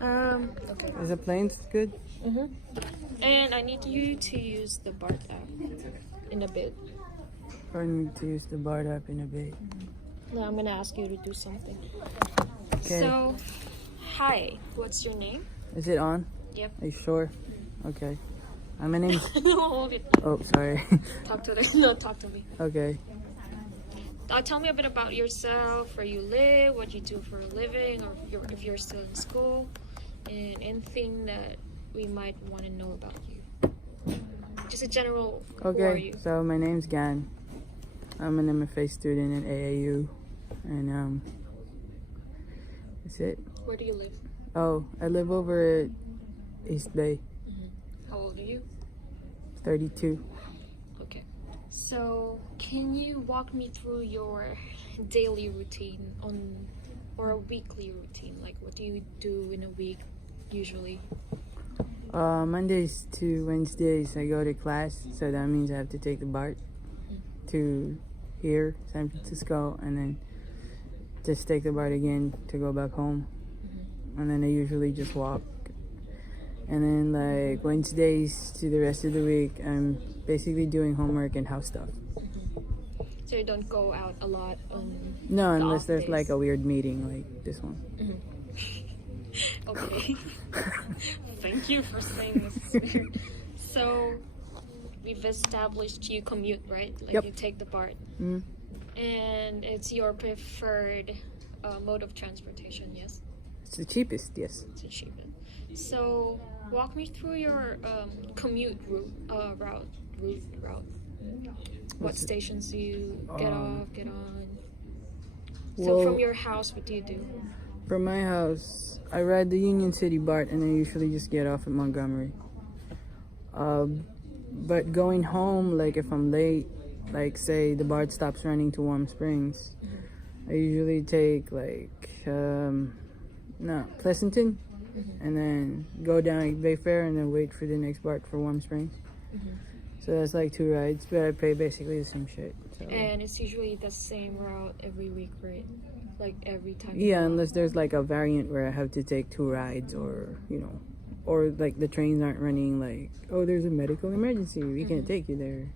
Okay. Is the planes good? And I need you to use the BART app in a bit. I need to use the BART app in a bit. Now I'm gonna ask you to do something. Okay. So, hi, what's your name? Is it on? Yep. Are you sure? Okay. My name's... Hold it. Oh, sorry. Talk to the no, talk to me. Okay. Tell me a bit about yourself, where you live, what you do for a living, or if you're still in school, and anything that we might want to know about you. Just a general. Who are Okay. you? So my name's Gan. I'm an MFA student at AAU, and that's it. Where do you live? Oh, I live over at East Bay, How old are you? 32. Okay. So, can you walk me through your daily routine or a weekly routine? Like, what do you do in a week usually? Mondays to Wednesdays I go to class, so that means I have to take the BART to here, San Francisco, and then just take the BART again to go back home. And then I usually just walk. And then like Wednesdays to the rest of the week, I'm basically doing homework and house stuff. So you don't go out a lot on No, the unless off there's days? like a weird meeting like this one. Okay. Thank you for saying this. So, we've established you commute, right? Like Yep. you take the BART. Mm. And it's your preferred mode of transportation, yes? It's the cheapest, yes. It's the cheapest. So, walk me through your commute route. What What's it? stations do you get off, get on? So, Well, from your house, what do you do? from my house, I ride the Union City BART, and I usually just get off at Montgomery. But going home, like if I'm late, like say the BART stops running to Warm Springs, I usually take like Pleasanton, and then go down at Bayfair, and then wait for the next BART for Warm Springs. So that's like 2 rides, but I pay basically the same shit. So. And it's usually the same route every week, right? Like every time. Yeah, unless there's like a variant where I have to take 2 rides, or or like the trains aren't running, like, oh, there's a medical emergency, we can't take you there.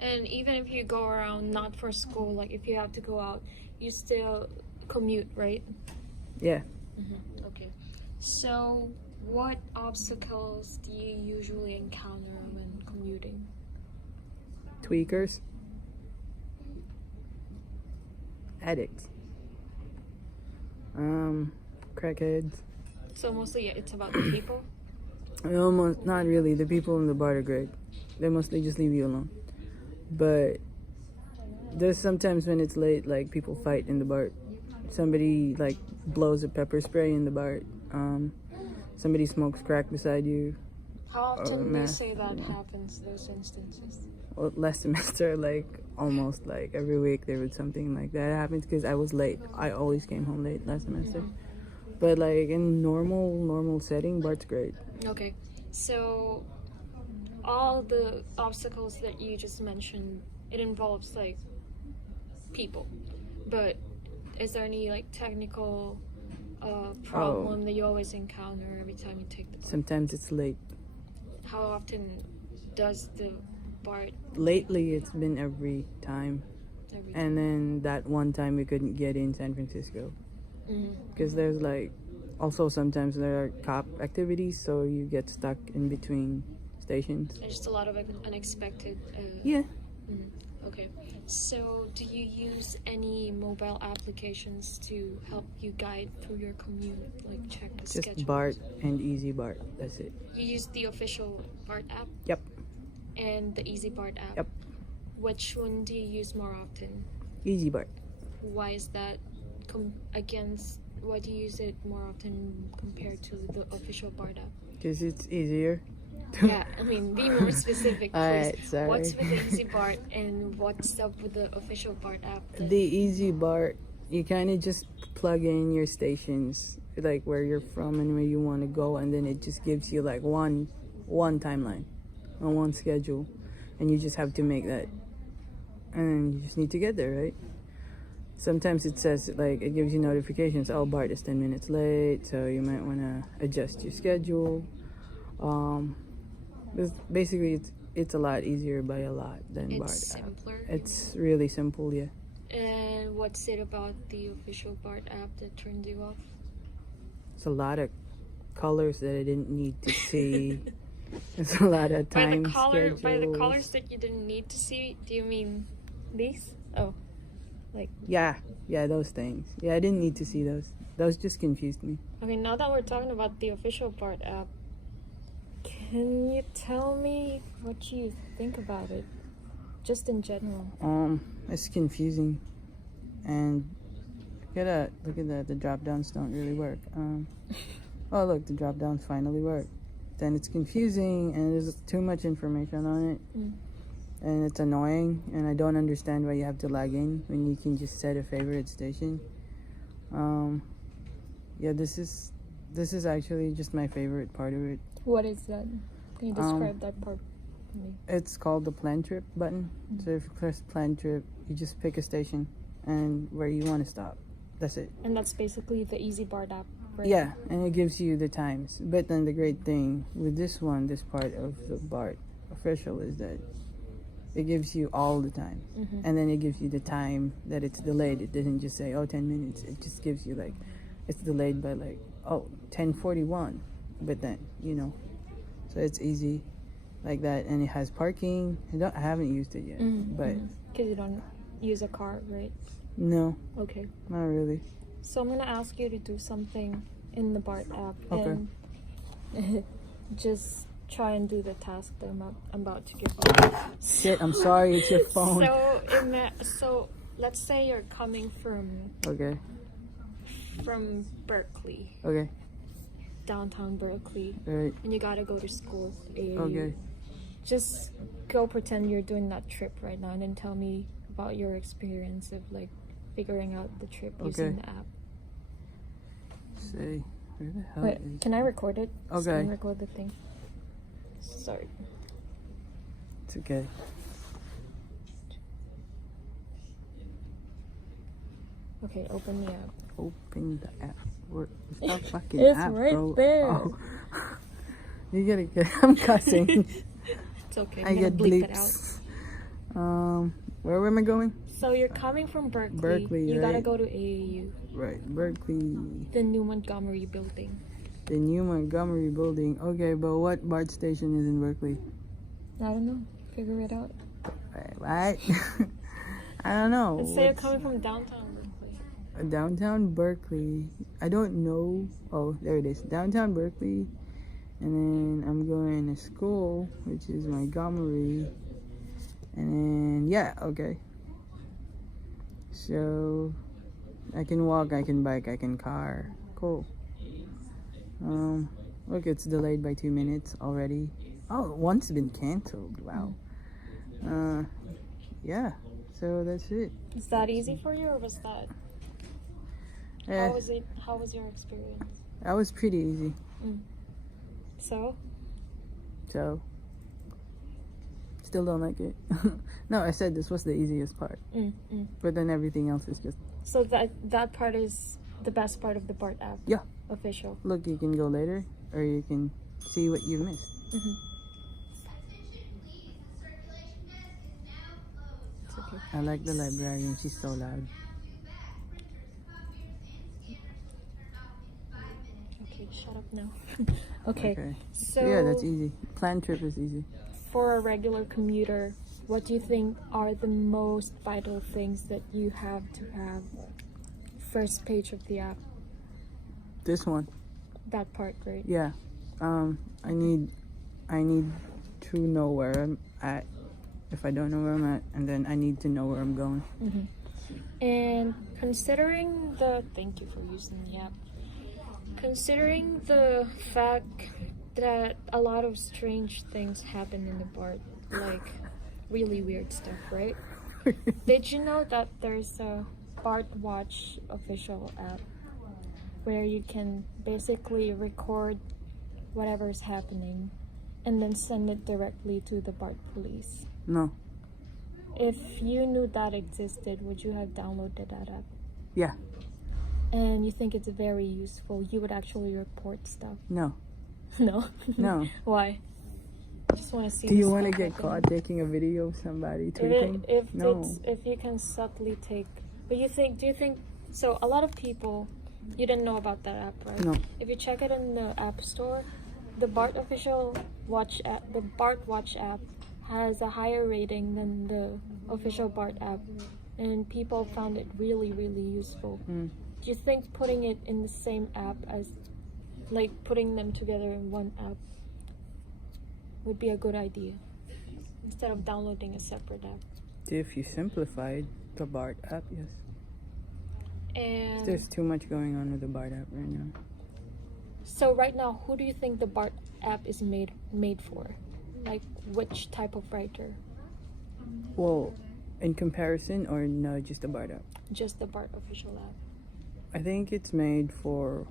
And even if you go around not for school, like if you have to go out, you still commute, right? Yeah. Okay. So, what obstacles do you usually encounter when commuting? Tweakers. Addicts. Crackheads. So mostly it's about the people. Almost, not really. The people in the BART are great. They mostly just leave you alone. But there's sometimes when it's late, like people fight in the BART. Somebody like blows a pepper spray in the BART. Somebody smokes crack beside you. How often do you math, say that happens? Those instances. Well, last semester, like almost like every week there was something like that happens because I was late. I always came home late last semester. But like in normal setting, BART's great. Okay. So, all the obstacles that you just mentioned, it involves like people. But is there any like technical problem that you always encounter every time you take the BART? Sometimes it's late. How often does the BART Lately, it's been every time. every And then that one time we couldn't get in San Francisco because there's like also sometimes there are cop activities, so you get stuck in between stations. There's just a lot of unexpected. Yeah. Okay. So, do you use any mobile applications to help you guide through your commute, like check the Just schedule? BART and Easy BART. That's it. You use the official BART app Yep. and the Easy BART app. Yep. Which one do you use more often? Easy BART. Why is that? Why do you use it more often compared to the official BART app? Because it's easier. Yeah, I mean, be more specific, please. Alright, sorry. What's with the Easy BART and what's up with the official BART app? The Easy BART, you kind of just plug in your stations, like where you're from and where you want to go, and then it just gives you like one timeline on one schedule, and you just have to make that, and then you just need to get there, right? sometimes it says, like, it gives you notifications, oh, Bart is 10 minutes late, so you might want to adjust your schedule. Basically, it's a lot easier by a lot than It's Bart app. simpler. It's really simple, yeah. And what's it about the official Bart app that turned you off? It's a lot of colors that I didn't need to see. It's a lot of time By the schedules. colors that you didn't need to see, do you mean these? Oh, Yeah, those things. Yeah, I didn't need to see those. Those just confused me. okay. Now that we're talking about the official Bart app, can you tell me what you think about it, just in general? It's confusing, and look at that. The drop downs don't really work. Oh look, the drop downs finally work. Then it's confusing, and there's too much information on it, and it's annoying. And I don't understand why you have to log in when you can just set a favorite station. Yeah, this is actually just my favorite part of it. What is that? Can you describe that part to me? It's called the plan trip button. So if you press plan trip, you just pick a station and where you want to stop. That's it. And that's basically the Easy Bart app, right? Yeah, and it gives you the times. But then the great thing with this part of the Bart official is that it gives you all the time. And then it gives you the time that it's delayed. It doesn't just say, 10 minutes. It just gives you like, it's delayed by like, 10:41. But then, so it's easy like that. And it has parking. I haven't used it yet, but Because you don't use a car, right? no, Okay. not really. So I'm gonna ask you to do something in the Bart app Okay. and just try and do the task that I'm about to give you. Shit, I'm sorry, it's your phone. So let's say you're coming from Okay, Berkeley, okay, downtown Berkeley, alright, and you gotta go to school. AAU. okay. Just go pretend you're doing that trip right now, and then tell me about your experience of like figuring out the trip using the app. Say, where the hell Wait, is... can I record it? Okay. So I can record the thing. Sorry. It's okay. Okay, open the app. Open the app. It's not fucking It's app, right bro. there. Oh. You gotta get... I'm cussing. It's okay. I I'm gonna get bleep that out. bleeps. Where am I going? So you're coming from Berkeley. Berkeley, You gotta right. go to AAU, Right, Berkeley. the new Montgomery building. The new Montgomery building. Okay, but what BART station is in Berkeley? I don't know. Figure it out. Right? I don't know. Let's say you're coming from downtown Berkeley. Downtown Berkeley. I don't know. Oh, there it is. Downtown Berkeley. And then I'm going to school, which is Montgomery. And then, yeah, okay. So, I can walk, I can bike, I can car. Cool. Look, it's delayed by 2 minutes already. Oh, one's been canceled. Wow. Yeah. So that's it. Is that easy for you, or was that? Eh, How was it? How was your experience? that was pretty easy. So, So, still don't like it. No, I said this was the easiest part. But then everything else is just, so that part is the best part of the Bart app. Yeah. Official. look, you can go later, or you can see what you missed. It's okay. I like the librarian. She's so loud. Okay, shut up now. Okay. So Yeah, that's easy. Plan trip is easy. for a regular commuter, what do you think are the most vital things that you have to have first page of the app? This one. That part, right? Yeah. I need to know where I'm at. If I don't know where I'm at, and then I need to know where I'm going. And considering thank you for using the app. Considering the fact that a lot of strange things happen in the Bart, like really weird stuff, right? Did you know that there's a Bart Watch official app where you can basically record whatever's happening and then send it directly to the Bart police? No. If you knew that existed, would you have downloaded that app? Yeah. And you think it's very useful. You would actually report stuff. No. No. No. Why? Just want to see. Do you the want to stuff get happen. caught taking a video of somebody tweaking? No. If you can subtly take, but do you think so? A lot of people, you didn't know about that app, right? No. If you check it in the App Store, the BART official watch app, the BART Watch app, has a higher rating than the official BART app, and people found it really, really useful. Mm. Do you think putting it in the same app as, like putting them together in one app, would be a good idea instead of downloading a separate app? If you simplified the BART app, yes. And There's too much going on with the BART app right now. so right now, who do you think the BART app is made for? Like which type of writer? Well, in comparison, or no, just the BART app? Just the BART official app. I think it's made for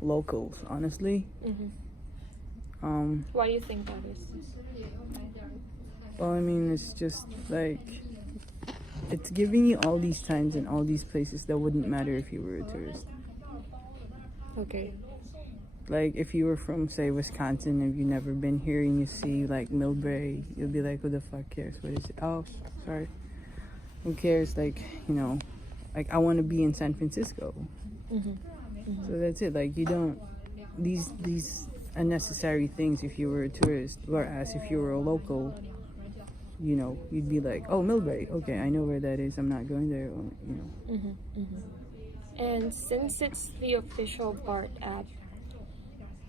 locals, honestly. Why do you think that is? Well, I mean, it's just like it's giving you all these times and all these places that wouldn't matter if you were a tourist. Okay. Like if you were from, say, Wisconsin, and you've never been here, and you see like Millbrae, you'll be like, "Who the fuck cares? What is it? Oh, sorry. Who cares?" Like, you know, like I want to be in San Francisco. So that's it. Like you don't these unnecessary things if you were a tourist, whereas if you were a local, you know, you'd be like, "Oh, Millbrae. Okay, I know where that is. I'm not going there." Or, you know. And since it's the official BART app,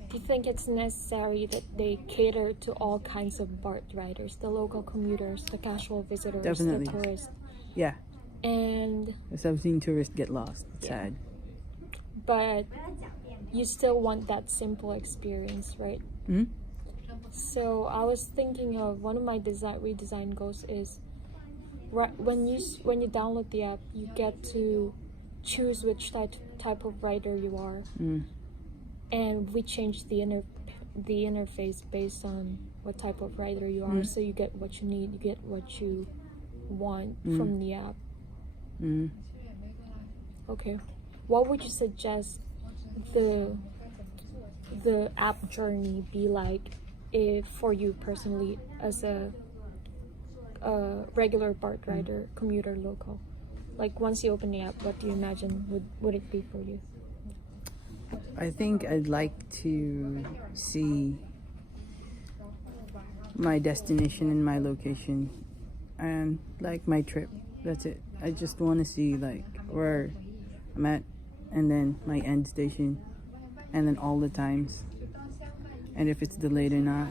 do you think it's necessary that they cater to all kinds of BART riders, the local commuters, the casual visitors, Definitely. the tourists? Yeah. And Because I've seen tourists get lost. It's Yeah. sad. but you still want that simple experience, right? Hmm? So I was thinking of one of my redesign goals is when you download the app, you get to choose which type of rider you are, and we change the interface based on what type of rider you are. So you get what you need, you get what you want from the app. Okay, what would you suggest the app journey be like if for you personally as a regular BART rider, commuter, local? Like once you open the app, what do you imagine would it be for you? I think I'd like to see my destination and my location and like my trip. That's it. I just want to see like where I'm at, and then my end station, and then all the times, and if it's delayed or not.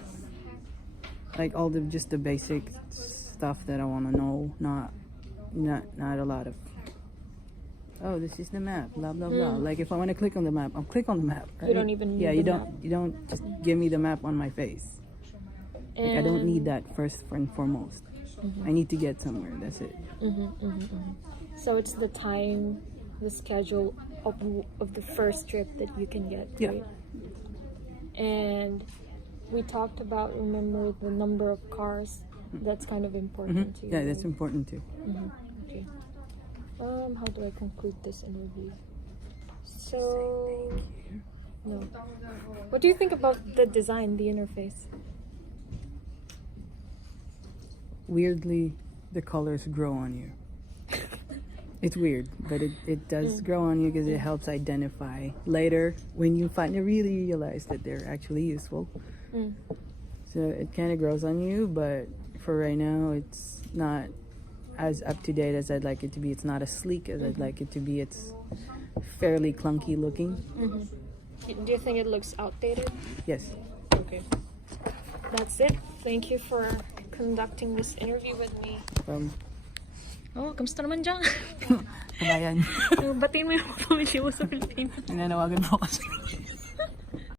Like all just the basic stuff that I want to know, not a lot of, "Oh, this is the map, blah blah blah." Like if I want to click on the map, I'll click on the map. Right? You don't even need you the don't map. you don't just give me the map on my face. Like I don't need that first and foremost. I need to get somewhere. That's it. So it's the time, the schedule of the first trip that you can get, Yeah. right? And we talked about, remember, the number of cars. That's kind of important to you. Yeah, that's right? important too. Okay. How do I conclude this interview? So, no. What do you think about the design, the interface? Weirdly, the colors grow on you. It's weird, but it does grow on you because it helps identify later when you finally really realize that they're actually useful. So it kind of grows on you, but for right now, it's not as up to date as I'd like it to be. It's not as sleek as I'd like it to be. It's fairly clunky looking. Do you think it looks outdated? Yes. Okay. That's it. Thank you for conducting this interview with me. Oh, kamusta naman dyan? Kabayan. Batiin mo yung mga pamilya mo sa Pilipinas. Nananawagan mo kasi.